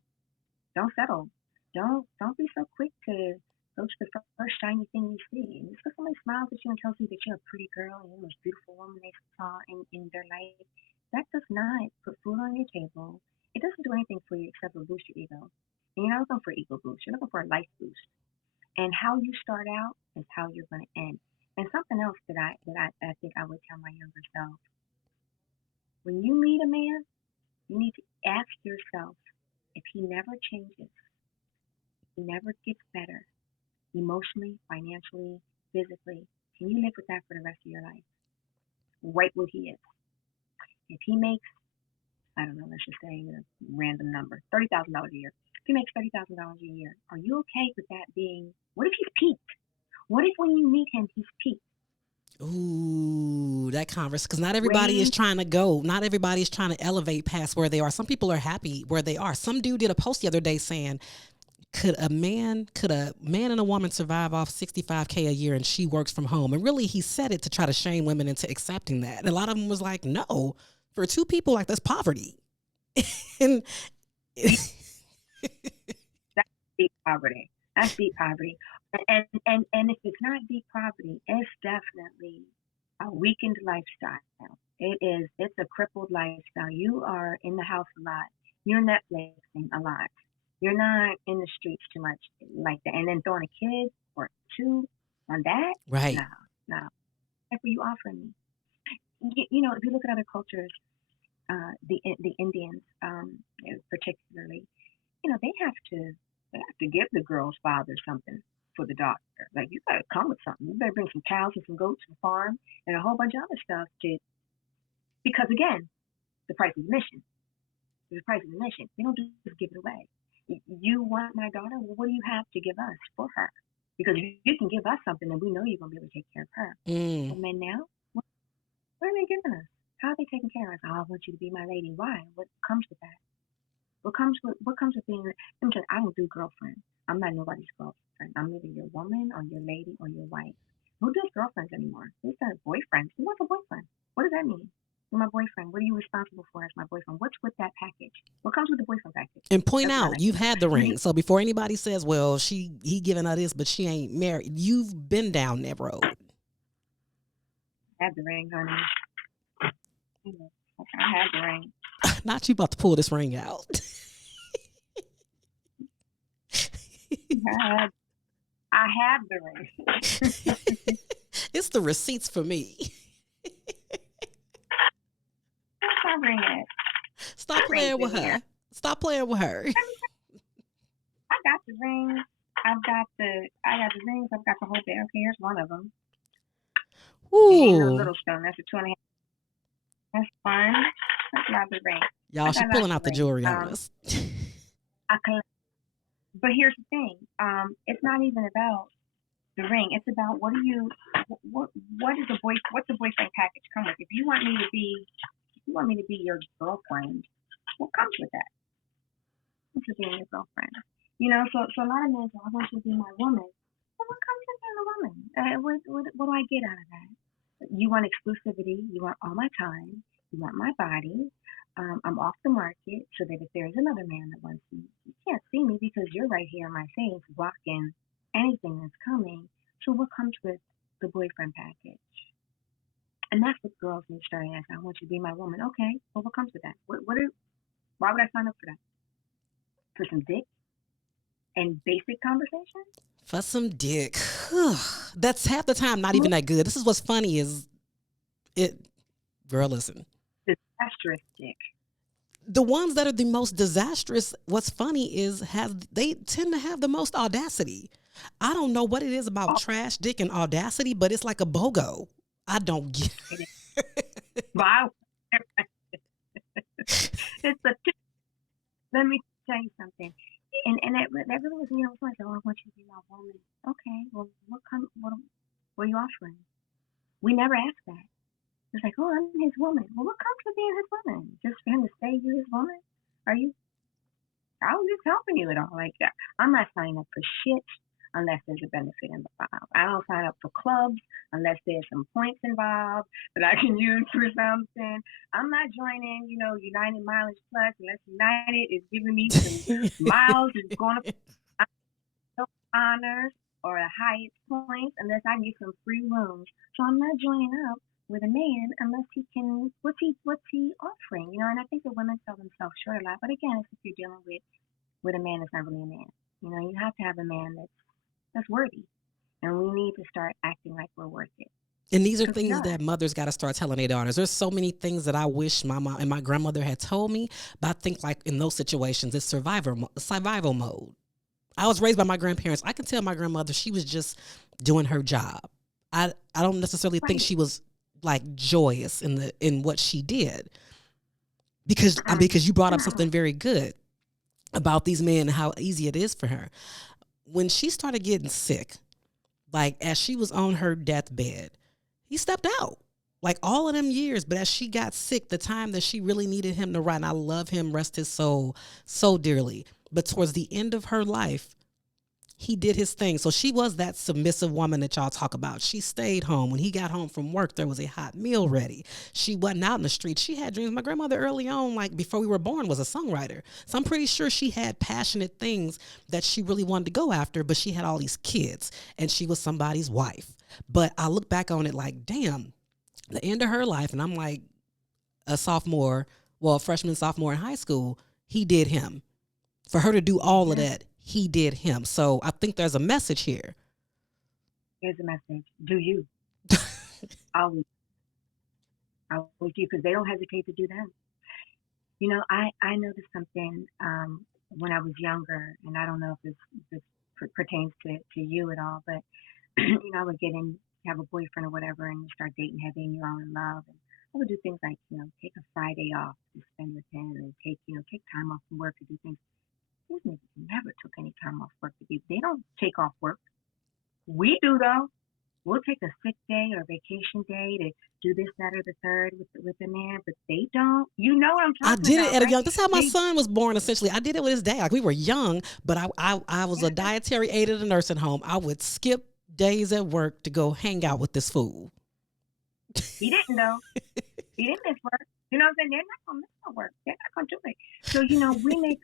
don't settle. Don't be so quick to go to the first shiny thing you see. And just because somebody smiles at you and tells you that you're a pretty girl and you're the most beautiful woman they saw in their life, that does not put food on your table. It doesn't do anything for you except for boost your ego. And you're not looking for ego boost. You're looking for a life boost. And how you start out is how you're going to end. And something else that I think I would tell my younger self: when you meet a man, you need to ask yourself, if he never changes, he never gets better, emotionally, financially, physically, can you live with that for the rest of your life? Right where he is. If he makes, I don't know, let's just say a random number, $30,000 a year. If he makes $30,000 a year, are you okay with that being? What if he's peaked? What if when you meet him, he's peaked? Ooh, that conversation, because not everybody is Raise, trying to go. Not everybody is trying to elevate past where they are. Some people are happy where they are. Some dude did a post the other day saying, could a man and a woman survive off 65K a year and she works from home? And really, he said it to try to shame women into accepting that. And a lot of them was like, no, for two people, like, that's poverty. And that's deep poverty. That's deep poverty. And if it's not deep poverty, it's definitely a weakened lifestyle. It's a crippled lifestyle. You are in the house a lot. You're Netflixing a lot. You're not in the streets too much like that. And then throwing a kid or two on that? No, right, no. That's what you offering me. If you look at other cultures, the Indians, particularly, they have to give the girl's father something for the doctor. Like, you gotta come with something. You better bring some cows and some goats from the farm and a whole bunch of other stuff because again, the price of admission. There's a price of admission. We don't just give it away. You want my daughter? Well, what do you have to give us for her? Because if you can give us something, then we know you're gonna be able to take care of her. mm, But men now, what are they giving us? How are they taking care of us? Oh, I want you to be my lady. Why? What comes with that? What comes with being? I don't do girlfriend. I'm not nobody's girlfriend. I'm either your woman or your lady or your wife. Who does girlfriends anymore? Who does boyfriends? Who wants a boyfriend? What does that mean? You're my boyfriend. What are you responsible for as my boyfriend? What's with that package? What comes with the boyfriend package? and point That's what I out like to you've know. had the You ring. So before anybody says, well, he giving her this, but she ain't married, you've been down that road. have the ring, honey. I have the ring. Not you about to pull this ring out. I have, I have the ring. It's the receipts for me. What's my ring at? Stop playing with Here. her. Stop playing with her. I got the rings. I got the rings. I've got the whole bit. Okay, here's one of them. It ain't no Ooh. little stone. That's a 2.5. That's fun. That's not the ring. Y'all, she pulling out the jewelry on us. I collect, but here's the thing. It's not even about the ring. It's about what is what's the boyfriend package come with? If you want me to be your girlfriend, what comes with that? What's with being your girlfriend? So a lot of men say, I want you to be my woman. Well, what comes with being a woman? What do I get out of that? You want exclusivity. You want all my time. You want my body. I'm off the market so that if there's another man that wants me, you can't see me because you're right here in my face blocking anything that's coming. So what comes with the boyfriend package? And that's what girls need to start asking. I want you to be my woman. Okay, well, what comes with that? Why would I sign up for that? For some dick and basic conversation? For some dick. That's half the time not even that good. This is what's funny is it. Girl, listen. Disastrous dick. The ones that are the most disastrous, what's funny is they tend to have the most audacity. I don't know what it is about trash dick and audacity, but it's like a BOGO. I don't get it. Wow. Let me tell you something. And that really was, someone said, oh, I want you to be my woman. Okay, well, what are you offering? We never asked that. It's like, oh, I'm his woman. Well, what comes with being his woman? Just for him to say you're his woman? I was just helping you at all like that. I'm not signing up for shit unless there's a benefit involved. I don't sign up for clubs unless there's some points involved that I can use for something. I'm not joining, United Mileage Plus unless United is giving me some miles and going up. I'm honors or the highest points unless I get some free rooms. So I'm not joining up with a man unless he can. What's he offering? And I think the women sell themselves short a lot. But again, it's if you're dealing with a man that's not really a man. You have to have a man that's worthy, and we need to start acting like we're worth it. And these are Because we things are. that mothers got to start telling their daughters. There's so many things that I wish my mom and my grandmother had told me, but I think like in those situations, it's survival mode. I was raised by my grandparents. I can tell my grandmother she was just doing her job. I don't necessarily think Right. she was like joyous in what she did because Mm-mm. because you brought up Mm-mm. something very good about these men and how easy it is for her. When she started getting sick, like as she was on her deathbed, he stepped out. Like all of them years, but as she got sick, the time that she really needed him to ride, and I love him, rest his soul, so dearly. But towards the end of her life, he did his thing. So she was that submissive woman that y'all talk about. She stayed home. When he got home from work, there was a hot meal ready. She wasn't out in the street. She had dreams. My grandmother early on, like before we were born, was a songwriter. So I'm pretty sure she had passionate things that she really wanted to go after, but she had all these kids and she was somebody's wife. But I look back on it like, damn, the end of her life, and I'm like a freshman, sophomore in high school, he did him. For her to do all of Yeah. that, he did him. So I think there's a message here. Here's a message. Do you? Always, always do, because they don't hesitate to do them. I noticed something when I was younger, and I don't know if this pertains to you at all, but I would get in, have a boyfriend or whatever, and you start dating heavy, and you're all in love. And I would do things like, take a Friday off to spend with him, and take time off from work to do things. These niggas never took any time off work to do. They don't take off work. We do though. We'll take a sick day or vacation day to do this, that, or the third with the man, but they don't. You know what I'm I talking did it about, at a right? young. That's how my They son was born. Essentially, I did it with his dad. Like we were young, but I was a Yeah, dietary aide at a nursing home. I would skip days at work to go hang out with this fool. he didn't though. He didn't miss work. You know what I'm saying? They're not gonna miss no work. They're not gonna do it. So we make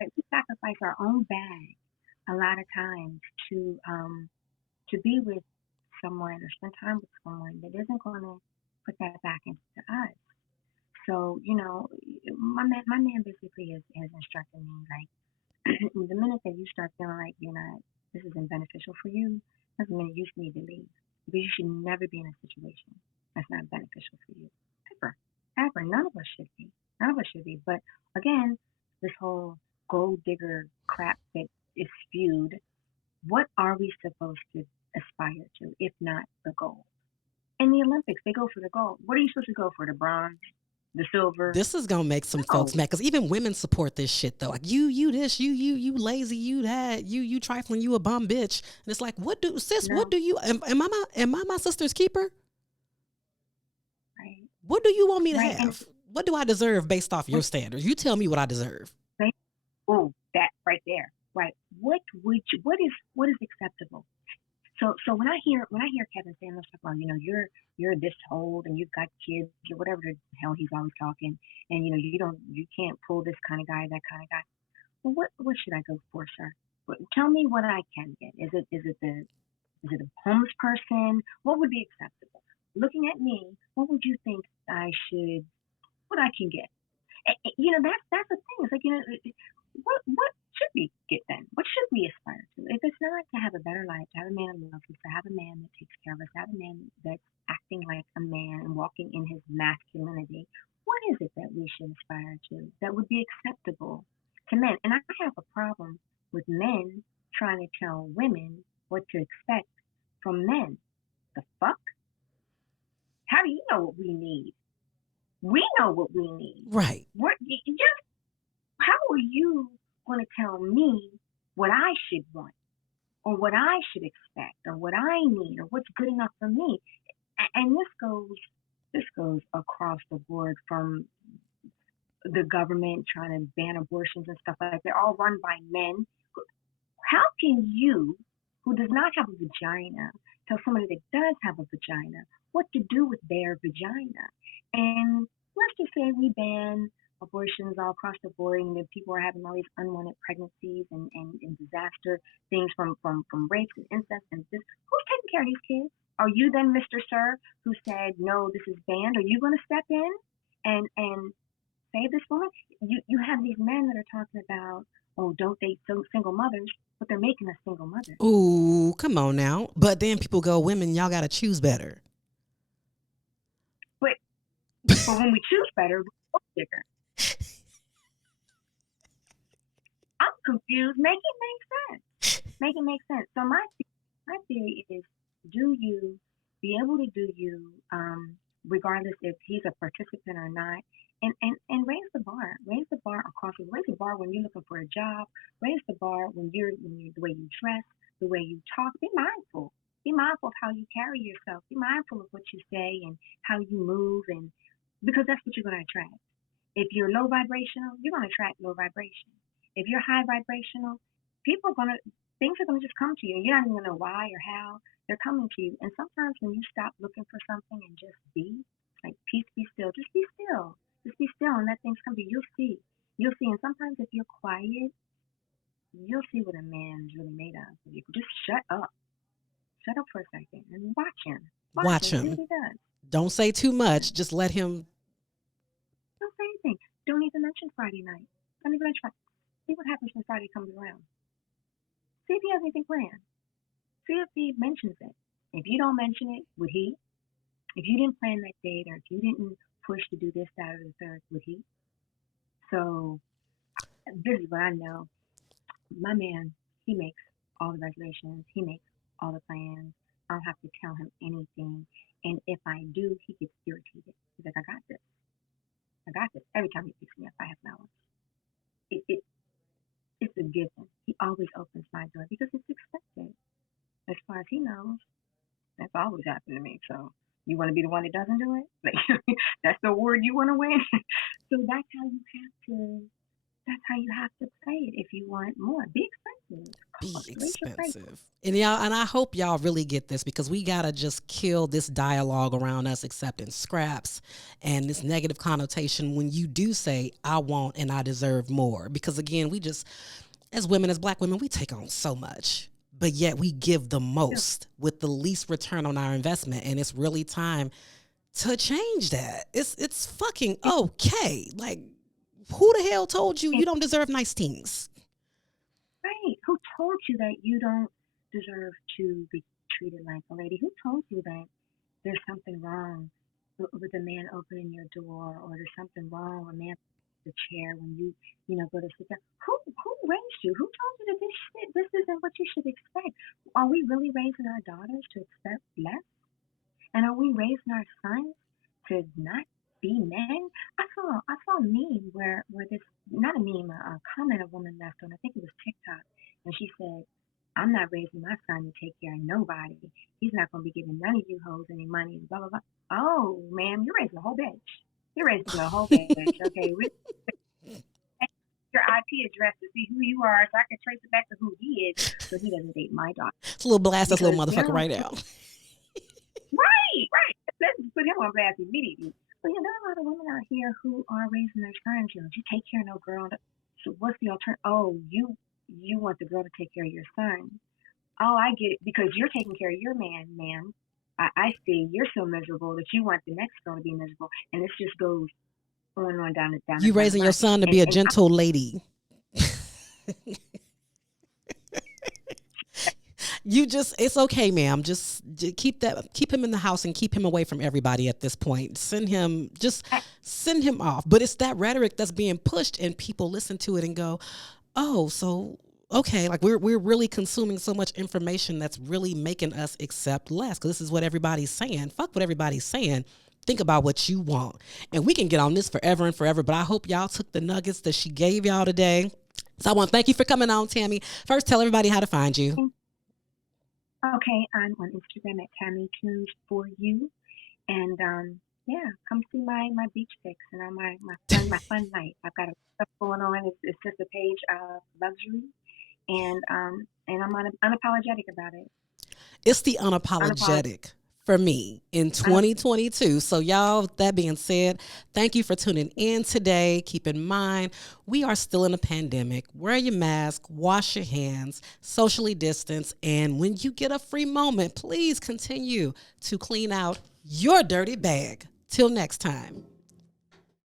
we sacrifice our own bag a lot of times to um to be with someone or spend time with someone that isn't gonna put that back into us. So my man basically has instructed me like the minute that you start feeling like this isn't beneficial for you, that's the minute you just need to leave. Because you should never be in a situation that's not beneficial for you. Ever. Ever. None of us should be. None of us should be. But again, this whole gold digger crap that is spewed, what are we supposed to aspire to, if not the gold? In the Olympics, they go for the gold. What are you supposed to go for? The bronze? The silver? This is gonna make some folks No. mad because even women support this shit though. Like you this, you lazy, you that, you trifling, you a bum bitch. And it's like, what do sis? What No. do you? Am I my sister's keeper? Right. What do you want me to Right. And have? What do I deserve based off your standards? You tell me what I deserve. oh, that right there. Right. What is acceptable? So when I hear Kevin Samuels talk about, you're this old and you've got kids or whatever the hell he's always talking, and you can't pull this kind of guy, that kind of guy. Well, what should I go for, sir? Tell me what I can get. Is it a homeless person? What would be acceptable? Looking at me, what would you think what I can get? That's the thing. It's like, what should we get then? What should we aspire to? If it's not to have a better life, to have a man who loves us, to have a man that takes care of us, to have a man that's acting like a man and walking in his masculinity, what is it that we should aspire to that would be acceptable to men? And I have a problem with men trying to tell women what to expect from men. The fuck? How do you know what we need? We know what we need. Right. Just how are you going to tell me what I should want or what I should expect or what I need or what's good enough for me? And this goes across the board, from the government trying to ban abortions and stuff like that. They're all run by men. How can you, who does not have a vagina, tell somebody that does have a vagina what to do with their vagina? And let's just say we ban abortions all across the board, and then people are having all these unwanted pregnancies and disaster things from rapes and incest and this. Who's taking care of these kids? Are you then, Mr. Sir, who said no, this is banned? Are you going to step in and save this woman? You have these men that are talking about, oh, don't date single mothers, but they're making us single mothers. Ooh, come on now. But then people go, women, y'all got to choose better. But when we choose better, we're both bigger. I'm confused. Make it make sense. Make it make sense. So my theory is, do you be able to do you, regardless if he's a participant or not, and raise the bar. Raise the bar across the raise the bar when you're looking for a job. Raise the bar when you the way you dress, the way you talk. Be mindful. Be mindful of how you carry yourself. Be mindful of what you say and how you move, and because that's what you're going to attract. If you're low vibrational, you're going to attract low vibration. If you're high vibrational, people are going to things are going to just come to you. You're not even going to know why or how they're coming to you. And sometimes when you stop looking for something and just be, like peace, be still, just be still. Just be still and let things come to you. You'll see. You'll see. And sometimes if you're quiet, you'll see what a man's really made of. You just shut up. Shut up for a second and watch him. Watch See him. what he does. Don't say too much. Just let him. Don't say anything. Don't even mention Friday night. Don't even mention. See what happens when Friday comes around. See if he has anything planned. See if he mentions it. If you don't mention it, would he? If you didn't plan that date, or if you didn't push to do this, that, or the third, would he? So this is what I know. My man, he makes all the reservations. He makes all the plans. I don't have to tell him anything. And if I do, he gets irritated. He's like, I got this. I got this. Every time he picks me up, I have knowledge. It's a given. He always opens my door because it's expected. As far as he knows, that's always happened to me. So you want to be the one that doesn't do it? Like that's the word you want to win. So that's how you have to. That's how you have to play it if you want more. Be expensive. Be Raise your price. expensive. And y'all, and I hope y'all really get this, because we gotta just kill this dialogue around us accepting scraps and this negative connotation when you do say I want and I deserve more. Because again, we just, as women, as black women, we take on so much, but yet we give the most with the least return on our investment. And it's really time to change that. It's fucking okay. Like, who the hell told you you don't deserve nice things? Right. Who told you that you don't deserve to be treated like a lady? Who told you that there's something wrong with a man opening your door, or there's something wrong with a man the chair when you know, go to sit down? Who raised you? Who told you that this isn't what you should expect? Are we really raising our daughters to expect less? And are we raising our sons to not be men? I saw a meme where this, not a meme, a comment a woman left on, I think it was TikTok, and she said, I'm not raising my son to take care of nobody. He's not gonna be giving none of you hoes any money and blah blah blah. Oh, ma'am, you're raising a whole bitch. You're raising a whole bitch. Okay, your IP address to see who you are, so I can trace it back to who he is, so he doesn't date my daughter. It's a little blast this little motherfucker right now. Right. Let's put him on blast immediately. But there are a lot of women out here who are raising their sons. You take care of no girl. So what's the alternative? Oh, you want the girl to take care of your son. Oh, I get it, because you're taking care of your man, ma'am. I see you're so miserable that you want the next girl to be miserable, and this just goes on and on down. You raising your son to be a gentle lady. You just, it's okay, ma'am. Just keep him in the house and keep him away from everybody at this point. Send him off. But it's that rhetoric that's being pushed, and people listen to it and go, oh, so okay, like we're really consuming so much information that's really making us accept less, because this is what everybody's saying. Fuck what everybody's saying. Think about what you want. And we can get on this forever and forever, but I hope y'all took the nuggets that she gave y'all today. So I want to thank you for coming on, Tammy. First, tell everybody how to find you. Okay, I'm on Instagram at Tammy Tunes for you, and come see my beach pics and on my fun night. I've got stuff going on. It's just a page of luxury, and I'm unapologetic about it. It's the unapologetic for me in Uh, 2022. So, y'all, that being said, thank you for tuning in today. Keep in mind, we are still in a pandemic. Wear your mask, wash your hands, socially distance, and when you get a free moment, please continue to clean out your dirty bag. Till next time.